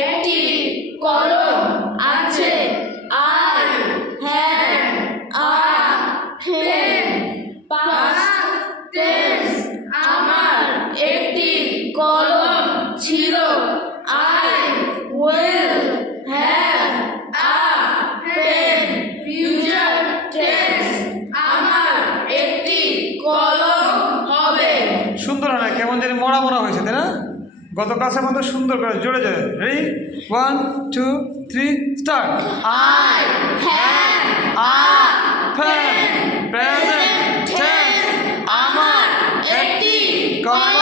একটি কলম আছে। I had a pen. Past tense আমার একটি কলম ছিল। I will have a pen. Future tense আমার একটি কলম হবে। সুন্দর হয় না, কেমন জানি মরা মরা হয়েছে, তাই না? গত ক্লাসের মতো সুন্দর করে জোরে জোরে। Ready, 1 2 3 start. I have a pen. Present tense আমার একটি কলম